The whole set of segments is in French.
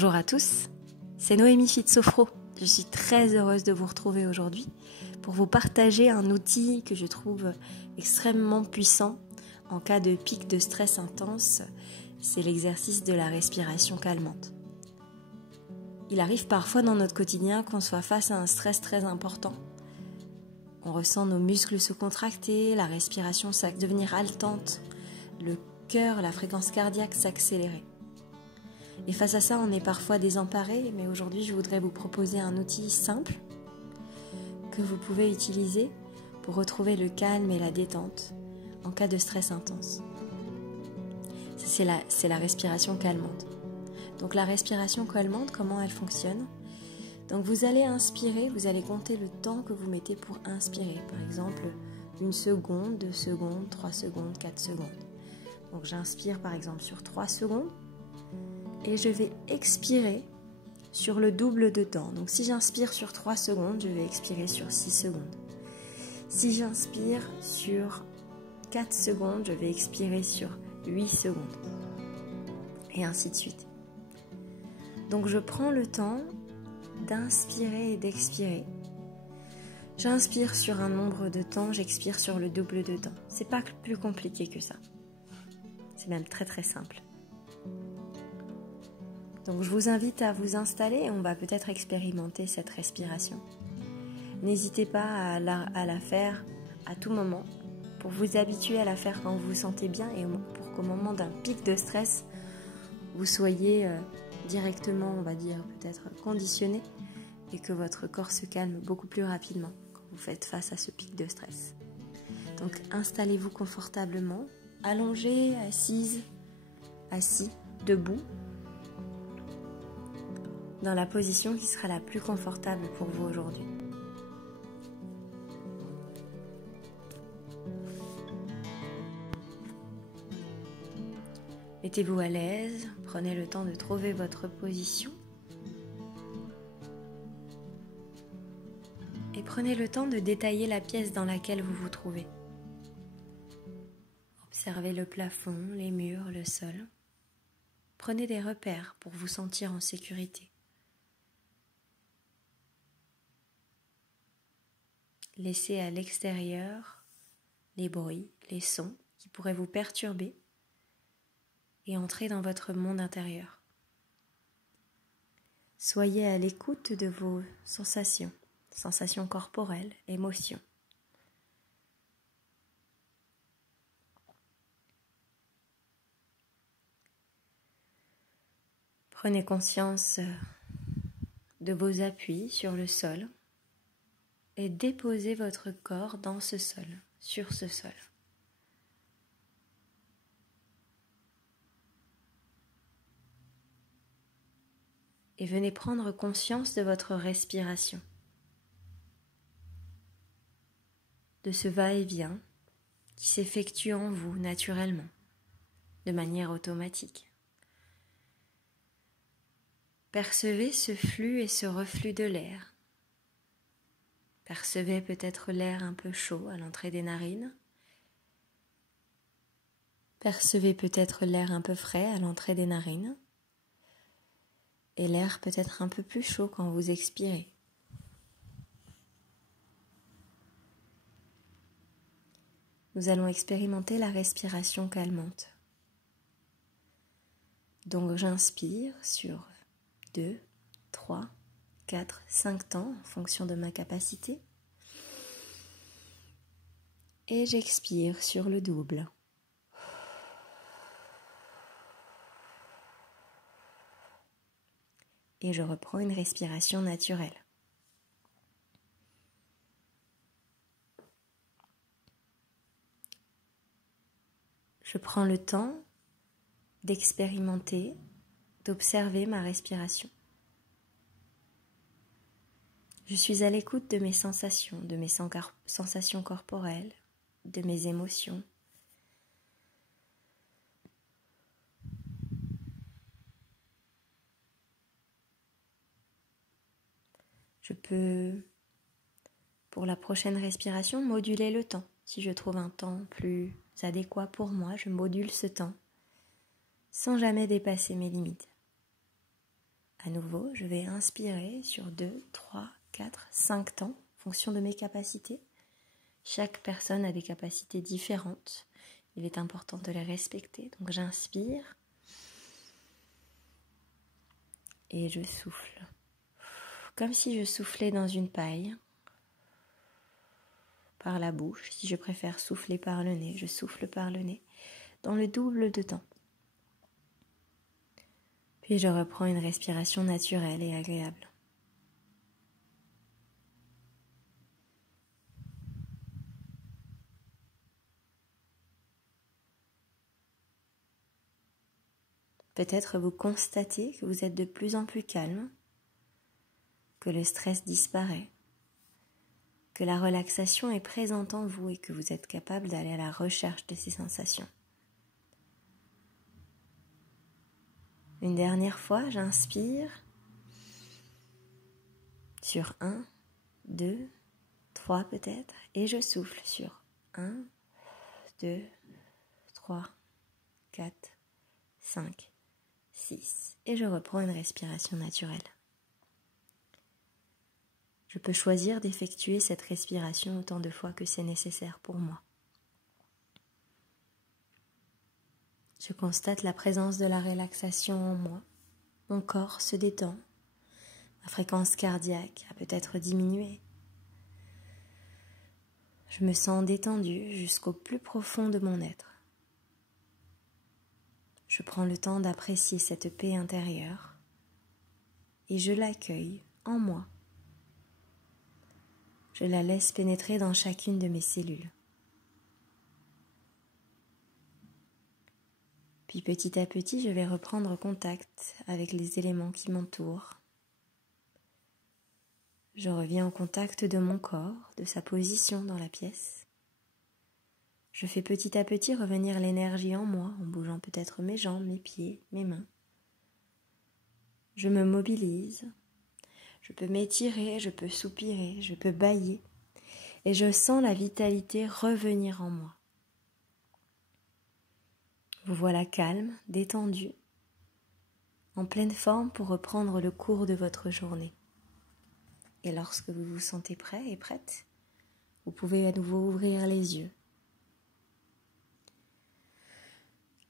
Bonjour à tous, c'est Noémie Fitsofro. Je suis très heureuse de vous retrouver aujourd'hui pour vous partager un outil que je trouve extrêmement puissant en cas de pic de stress intense. C'est l'exercice de la respiration calmante. Il arrive parfois dans notre quotidien qu'on soit face à un stress très important. On ressent nos muscles se contracter, la respiration devenir haletante, le cœur, la fréquence cardiaque s'accélérer. Et face à ça, on est parfois désemparé, mais aujourd'hui, je voudrais vous proposer un outil simple que vous pouvez utiliser pour retrouver le calme et la détente en cas de stress intense. C'est la respiration calmante. Donc la respiration calmante, comment elle fonctionne ? Donc vous allez inspirer, vous allez compter le temps que vous mettez pour inspirer. Par exemple, 1 seconde, 2 secondes, 3 secondes, 4 secondes. Donc j'inspire par exemple sur 3 secondes. Et je vais expirer sur le double de temps. Donc si j'inspire sur 3 secondes, je vais expirer sur 6 secondes. Si j'inspire sur 4 secondes, je vais expirer sur 8 secondes. Et ainsi de suite. Donc je prends le temps d'inspirer et d'expirer. J'inspire sur un nombre de temps, j'expire sur le double de temps. C'est pas plus compliqué que ça. C'est même très très simple. Donc je vous invite à vous installer et on va peut-être expérimenter cette respiration. N'hésitez pas à la faire à tout moment pour vous habituer à la faire quand vous vous sentez bien et pour qu'au moment d'un pic de stress, vous soyez directement, on va dire, peut-être conditionné et que votre corps se calme beaucoup plus rapidement quand vous faites face à ce pic de stress. Donc installez-vous confortablement, allongé, assise, assis, debout, dans la position qui sera la plus confortable pour vous aujourd'hui. Mettez-vous à l'aise, prenez le temps de trouver votre position et prenez le temps de détailler la pièce dans laquelle vous vous trouvez. Observez le plafond, les murs, le sol. Prenez des repères pour vous sentir en sécurité. Laissez à l'extérieur les bruits, les sons qui pourraient vous perturber et entrez dans votre monde intérieur. Soyez à l'écoute de vos sensations corporelles, émotions. Prenez conscience de vos appuis sur le sol. Et déposez votre corps dans ce sol, sur ce sol. Et venez prendre conscience de votre respiration, de ce va-et-vient qui s'effectue en vous naturellement, de manière automatique. Percevez ce flux et ce reflux de l'air. Percevez peut-être l'air un peu chaud à l'entrée des narines. Percevez peut-être l'air un peu frais à l'entrée des narines. Et l'air peut-être un peu plus chaud quand vous expirez. Nous allons expérimenter la respiration calmante. Donc j'inspire sur 2, 3, 4, 5 temps en fonction de ma capacité. Et j'expire sur le double. Et je reprends une respiration naturelle. Je prends le temps d'expérimenter, d'observer ma respiration. Je suis à l'écoute de mes sensations, de mes sensations corporelles, de mes émotions. Je peux, pour la prochaine respiration, moduler le temps. Si je trouve un temps plus adéquat pour moi, je module ce temps, sans jamais dépasser mes limites. À nouveau, je vais inspirer sur 2, 3, 4, 5 temps, en fonction de mes capacités. Chaque personne a des capacités différentes. Il est important de les respecter. Donc j'inspire et je souffle. Comme si je soufflais dans une paille, par la bouche. Si je préfère souffler par le nez, je souffle par le nez, dans le double de temps. Puis je reprends une respiration naturelle et agréable. Peut-être vous constatez que vous êtes de plus en plus calme, que le stress disparaît, que la relaxation est présente en vous et que vous êtes capable d'aller à la recherche de ces sensations. Une dernière fois, j'inspire sur 1, 2, 3 peut-être, et je souffle sur 1, 2, 3, 4, 5, 6, et je reprends une respiration naturelle. Je peux choisir d'effectuer cette respiration autant de fois que c'est nécessaire pour moi. Je constate la présence de la relaxation en moi. Mon corps se détend. Ma fréquence cardiaque a peut-être diminué. Je me sens détendue jusqu'au plus profond de mon être. Je prends le temps d'apprécier cette paix intérieure et je l'accueille en moi. Je la laisse pénétrer dans chacune de mes cellules. Puis petit à petit, je vais reprendre contact avec les éléments qui m'entourent. Je reviens en contact de mon corps, de sa position dans la pièce. Je fais petit à petit revenir l'énergie en moi, en bougeant peut-être mes jambes, mes pieds, mes mains. Je me mobilise. Je peux m'étirer, je peux soupirer, je peux bâiller. Et je sens la vitalité revenir en moi. Vous voilà calme, détendu, en pleine forme pour reprendre le cours de votre journée. Et lorsque vous vous sentez prêt et prête, vous pouvez à nouveau ouvrir les yeux.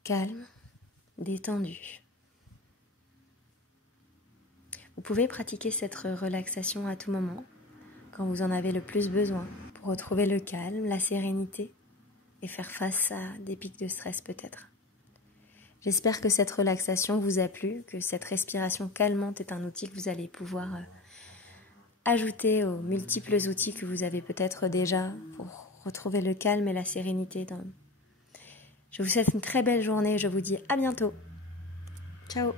Calme, détendu. Vous pouvez pratiquer cette relaxation à tout moment, quand vous en avez le plus besoin, pour retrouver le calme, la sérénité et faire face à des pics de stress peut-être. J'espère que cette relaxation vous a plu, que cette respiration calmante est un outil que vous allez pouvoir ajouter aux multiples outils que vous avez peut-être déjà pour retrouver le calme et la sérénité. Je vous souhaite une très belle journée et je vous dis à bientôt. Ciao.